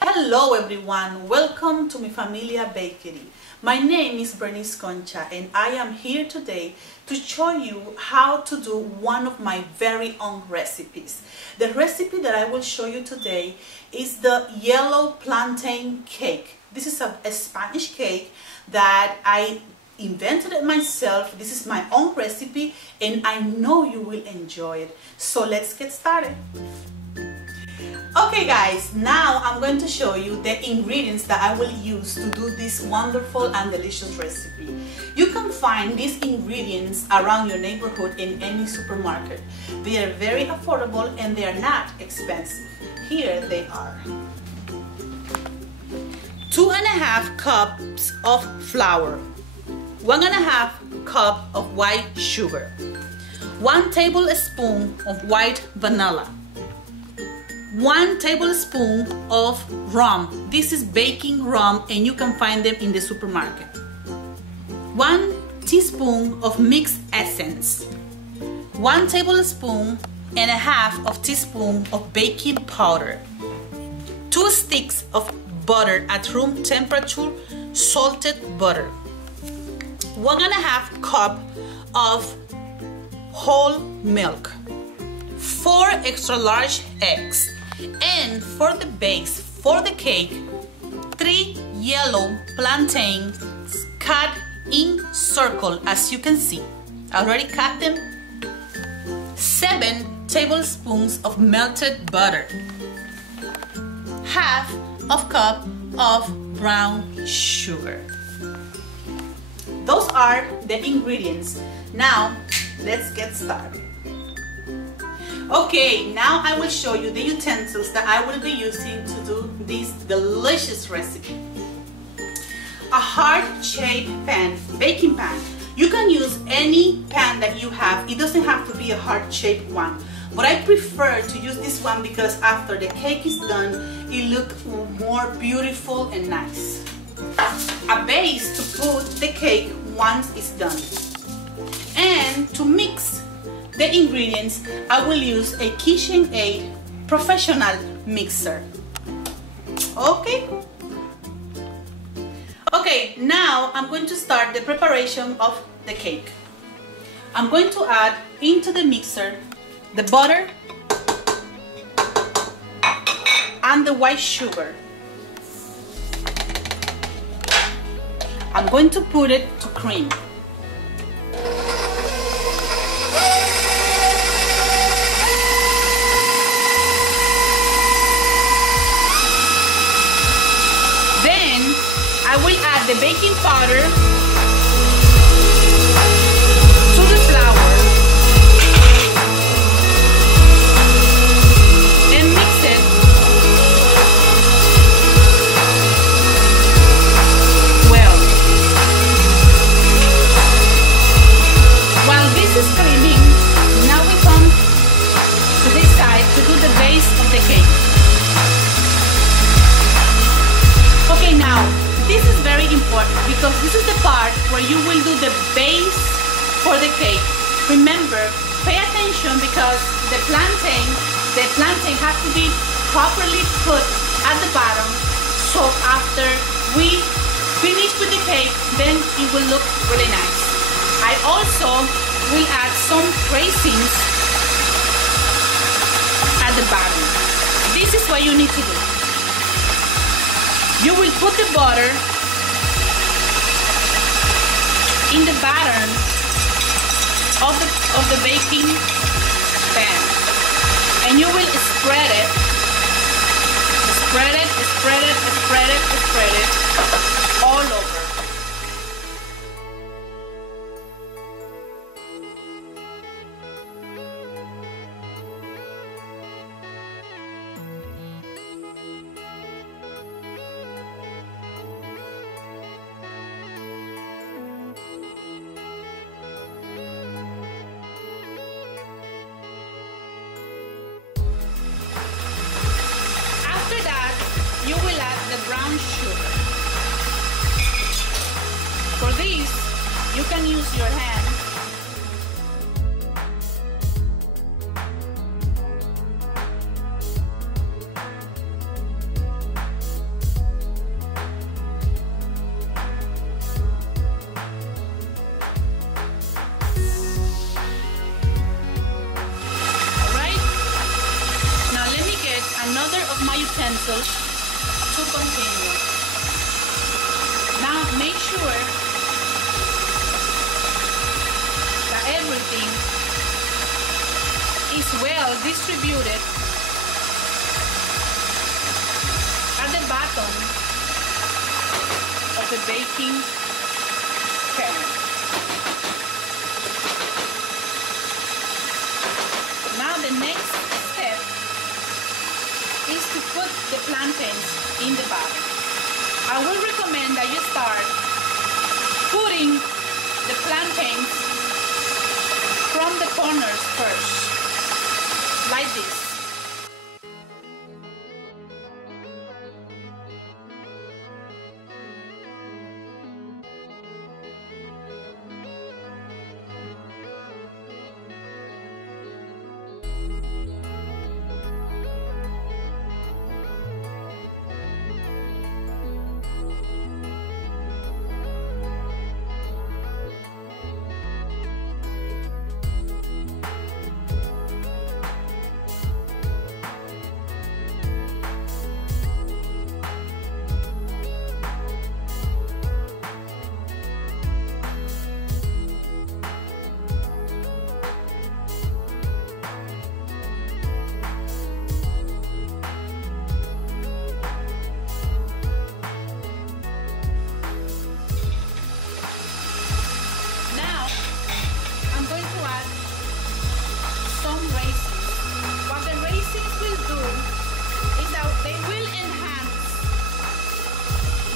Hello everyone, welcome to Mi Familia Bakery. My name is BERNISE CONCHA and I am here today to show you how to do one of my very own recipes. The recipe that I will show you today is the yellow plantain cake. This is a Spanish cake that I invented it myself. This is my own recipe and I know you will enjoy it. So let's get started. Okay guys, now I'm going to show you the ingredients that I will use to do this wonderful and delicious recipe. You can find these ingredients around your neighborhood in any supermarket. They are very affordable and they are not expensive. Here they are. 2.5 cups of flour, 1.5 cup of white sugar, 1 tablespoon of white vanilla, 1 tablespoon of rum. This is baking rum and you can find them in the supermarket. 1 teaspoon of mixed essence, 1 tablespoon and a half of teaspoon of baking powder, 2 sticks of butter at room temperature, salted butter, 1.5 cup of whole milk, 4 extra large eggs, and for the base for the cake, 3 yellow plantains cut in circle as you can see. I already cut them. 7 tablespoons of melted butter, half of cup of brown sugar. Those are the ingredients. Now let's get started. Okay, now I will show you the utensils that I will be using to do this delicious recipe. A heart-shaped pan, baking pan. You can use any pan that you have. It doesn't have to be a heart-shaped one. But I prefer to use this one because after the cake is done, it looks more beautiful and nice. A base to put the cake once it's done. And to mix the ingredients, I will use a KitchenAid professional mixer. Okay? Okay, now I'm going to start the preparation of the cake. I'm going to add into the mixer the butter and the white sugar. I'm going to put it to cream. I will add the baking powder to the flour and mix it well. While this is creaming, now we come to this side to do the base of the cake. Okay, now this is very important because this is the part where you will do the base for the cake. Remember, pay attention because the plantain has to be properly put at the bottom, so after we finish with the cake, then it will look really nice. I also will add some raisins at the bottom. This is what you need to do. You will put the butter in the bottom of the baking pan, and you will spread it all over. You will add the brown sugar. For this, you can use your hand utensils to continue. Now make sure that everything is well distributed at the bottom of the baking pan. Now the next step is to put the plantains in the bottom. I will recommend that you start putting the plantains from the corners first, like this.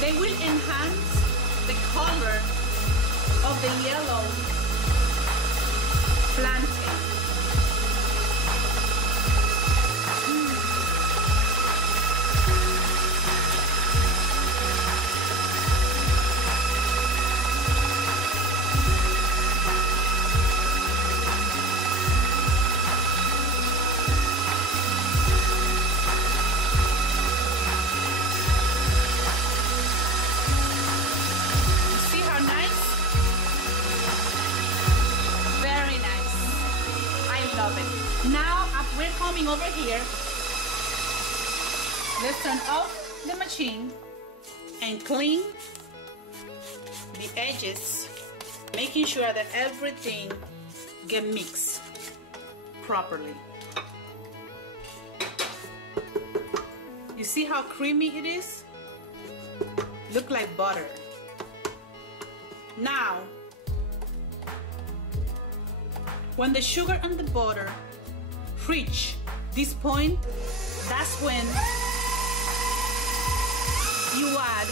They will enhance the color of the yellow plantain. Now we're coming over here. Let's turn off the machine and clean the edges, making sure that everything get mixed properly. You see how creamy it is? Look like butter. Now, when the sugar and the butter reach this point, that's when you add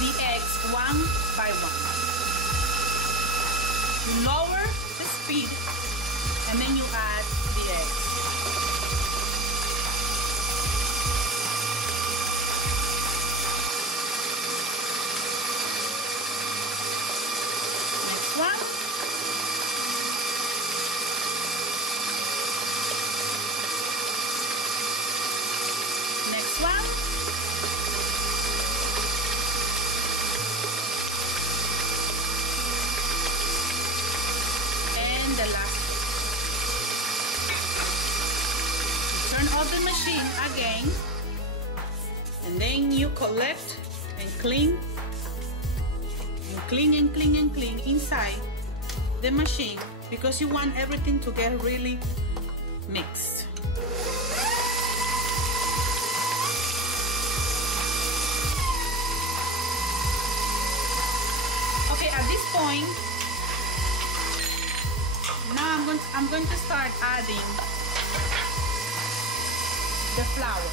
the eggs one by one. You lower the speed and then you add the eggs. Next one. The last. Turn off the machine again, and then you collect and clean, and clean and clean and clean inside the machine, because you want everything to get really mixed. Okay, at this point, now I'm going to start adding the flour.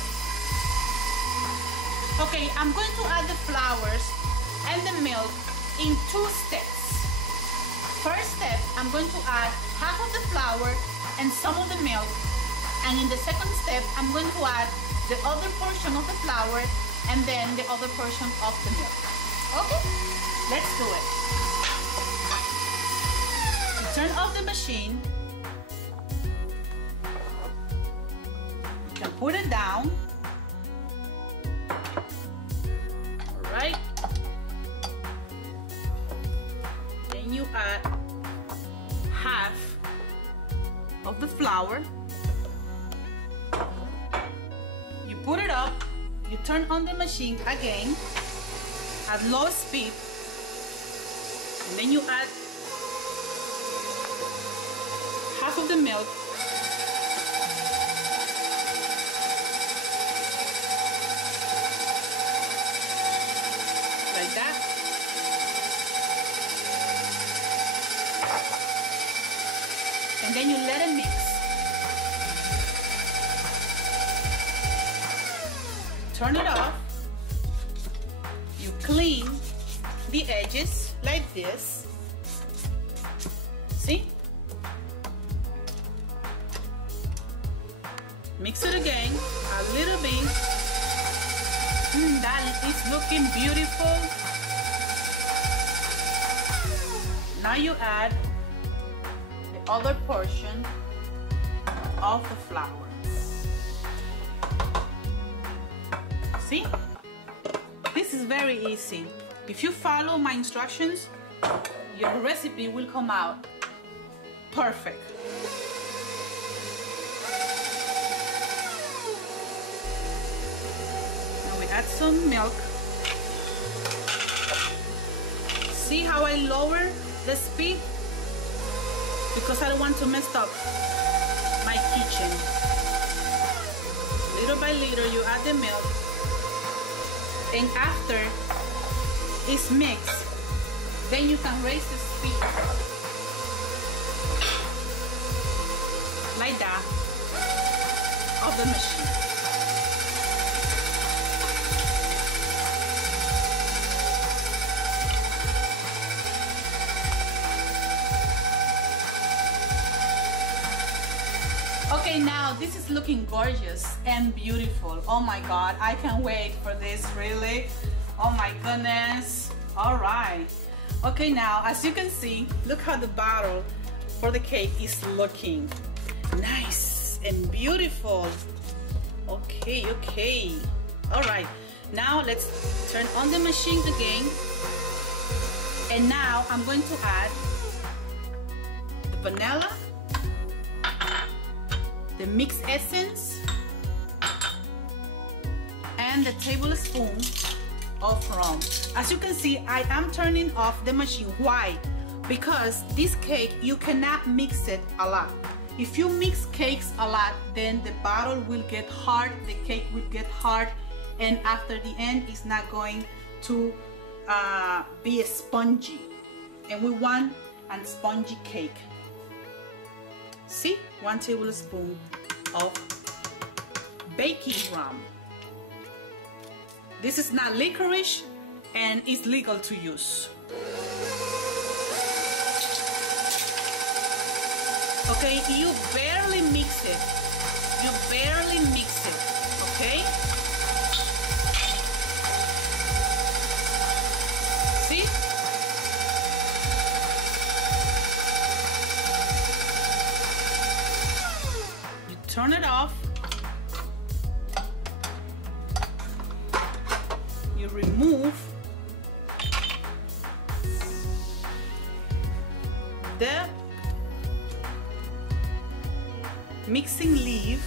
Okay, I'm going to add the flours and the milk in 2 steps. First step, I'm going to add half of the flour and some of the milk. And in the second step, I'm going to add the other portion of the flour and then the other portion of the milk. Okay, let's do it. Turn off the machine. You can put it down. All right. Then you add half of the flour. You put it up you turn on the machine again at low speed, and then you add half of the milk. Like that. And then you let it mix. Turn it off. You clean the edges like this. See? Mix it again a little bit. That is looking beautiful. Now you add the other portion of the flour. See? This is very easy. If you follow my instructions, your recipe will come out perfect. Now we add some milk. See how I lower the speed? Because I don't want to mess up my kitchen. Little by little you add the milk, and after it's mixed, then you can raise the speed like that of the machine. Okay, now this is looking gorgeous and beautiful. Oh my God, I can't wait for this, really. Oh my goodness. All right. Okay, now as you can see, look how the bottle for the cake is looking. Nice and beautiful. Okay, okay. All right, now let's turn on the machine again. And now I'm going to add the vanilla, the mixed essence, and the tablespoon of rum. As you can see, I am turning off the machine. Why? Because this cake, you cannot mix it a lot. If you mix cakes a lot, then the bottle will get hard, the cake will get hard, and after the end, it's not going to be spongy. And we want a spongy cake. See, 1 tablespoon of baking rum. This is not licorice and it's legal to use. Okay, you barely mix it. You barely mix it, okay? See? You turn it off. You remove the mixing leaf.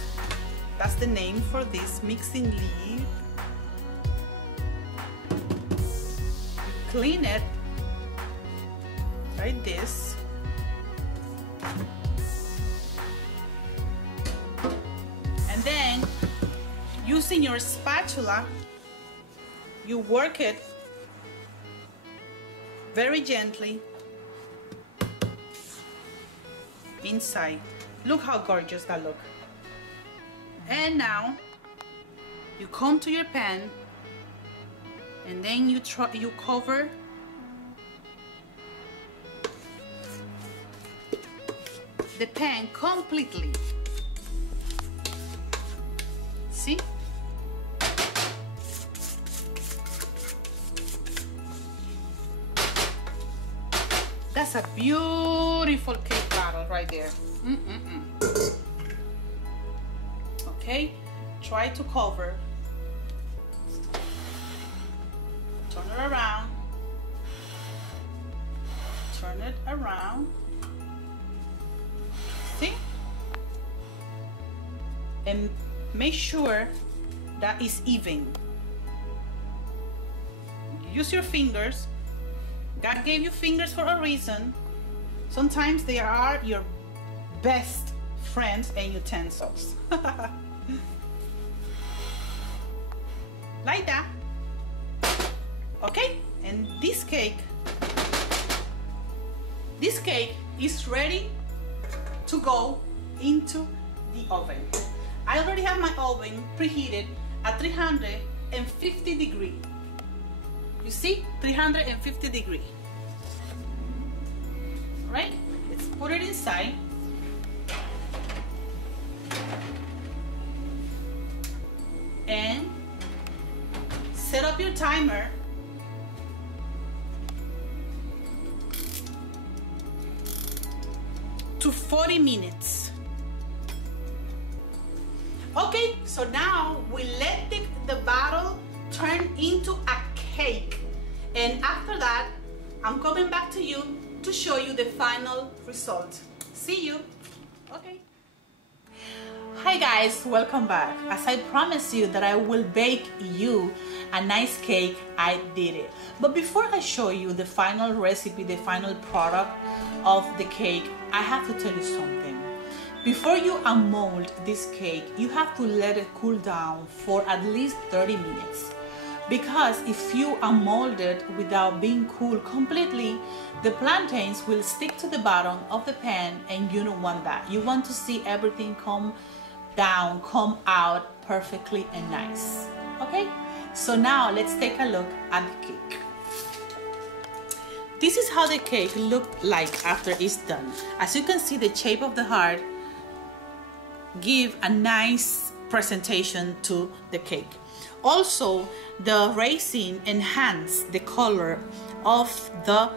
That's the name for this, mixing leaf. Clean it like this. And then using your spatula, you work it very gently inside. Look how gorgeous that looks. And now you come to your pan, and then you cover the pan completely. See? That's a beautiful cake bottle right there. Okay, try to cover. Turn it around. Turn it around. See? And make sure that it's even. use your fingers. God gave you fingers for a reason. Sometimes they are your best friends and utensils. Like that. Okay, and this cake is ready to go into the oven. I already have my oven preheated at 350 degrees. You see, 350 degrees. Right? Let's put it inside. And set up your timer to 40 minutes. Okay, so now we let the batter turn into a cake, and after that I'm coming back to you to show you the final result. See you. Okay. Hi guys, welcome back. As I promised you that I will bake you a nice cake, I did it. But before I show you the final recipe, the final product of the cake, I have to tell you something. Before you unmold this cake, you have to let it cool down for at least 30 minutes. Because if you unmold it without being cool completely, the plantains will stick to the bottom of the pan, and you don't want that. You want to see everything come out perfectly and nice. Okay? So now let's take a look at the cake. This is how the cake looked like after it's done. As you can see, the shape of the heart give a nice presentation to the cake. Also, the raisin enhance the color of the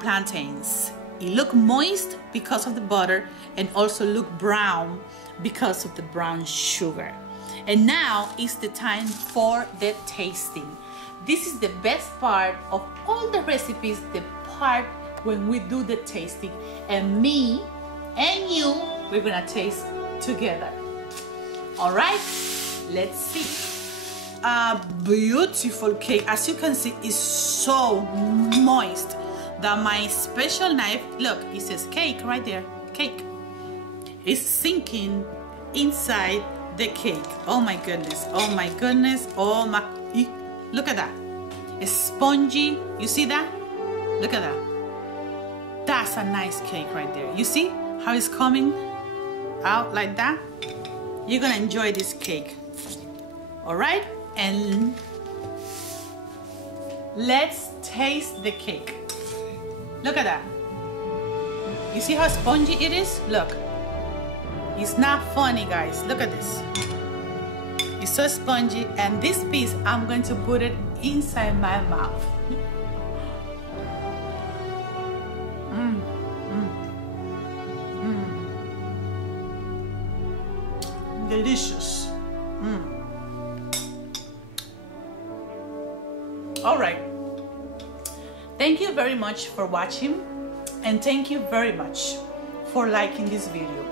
plantains. It look moist because of the butter, and also look brown because of the brown sugar. And now is the time for the tasting. This is the best part of all the recipes, the part when we do the tasting, and me and you, we're gonna taste together. All right, let's see. A beautiful cake. As you can see, it's so moist that my special knife, look, it says cake right there, cake, is sinking inside the cake. Oh my goodness, oh my goodness, oh my, look at that. It's spongy, you see that? Look at that. That's a nice cake right there. You see how it's coming out like that? You're gonna enjoy this cake. All right, and let's taste the cake. Look at that. You see how spongy it is? Look. It's not funny, guys. Look at this. It's so spongy, and this piece, I'm going to put it inside my mouth. Delicious. All right. Thank you very much for watching, and thank you very much for liking this video.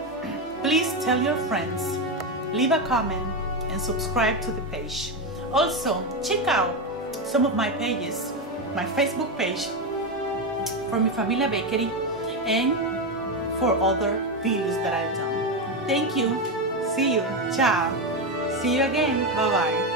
Please tell your friends, leave a comment, and subscribe to the page. Also, check out some of my pages, my Facebook page for Mi Familia Bakery, and for other videos that I've done. Thank you. See you. Ciao. See you again. Bye-bye.